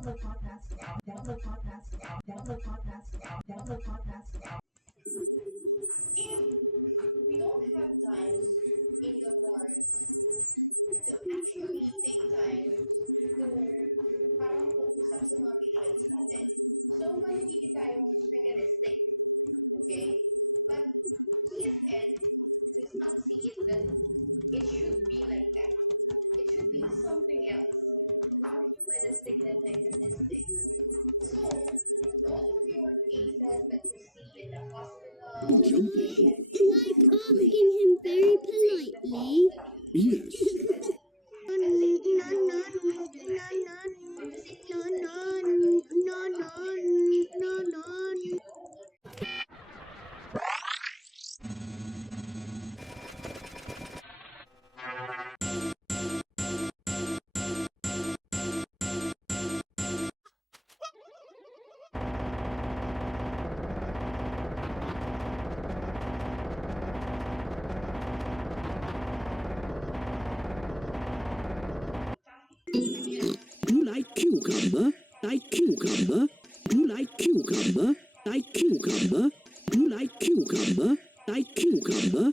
We don't have time in the world to actually take time to parang mag-usap sa mga patients natin. So, mas hindi tayo nag-restrict. Okay? But in the end, we still see it that it should be like that. It should be something else. How humanistic and mechanistic. So, those pure cases that we see in the hospital, I'm asking him very politely. Yes. You like cucumber? Like cucumber? You like cucumber? Like cucumber? You like cucumber? Like cucumber?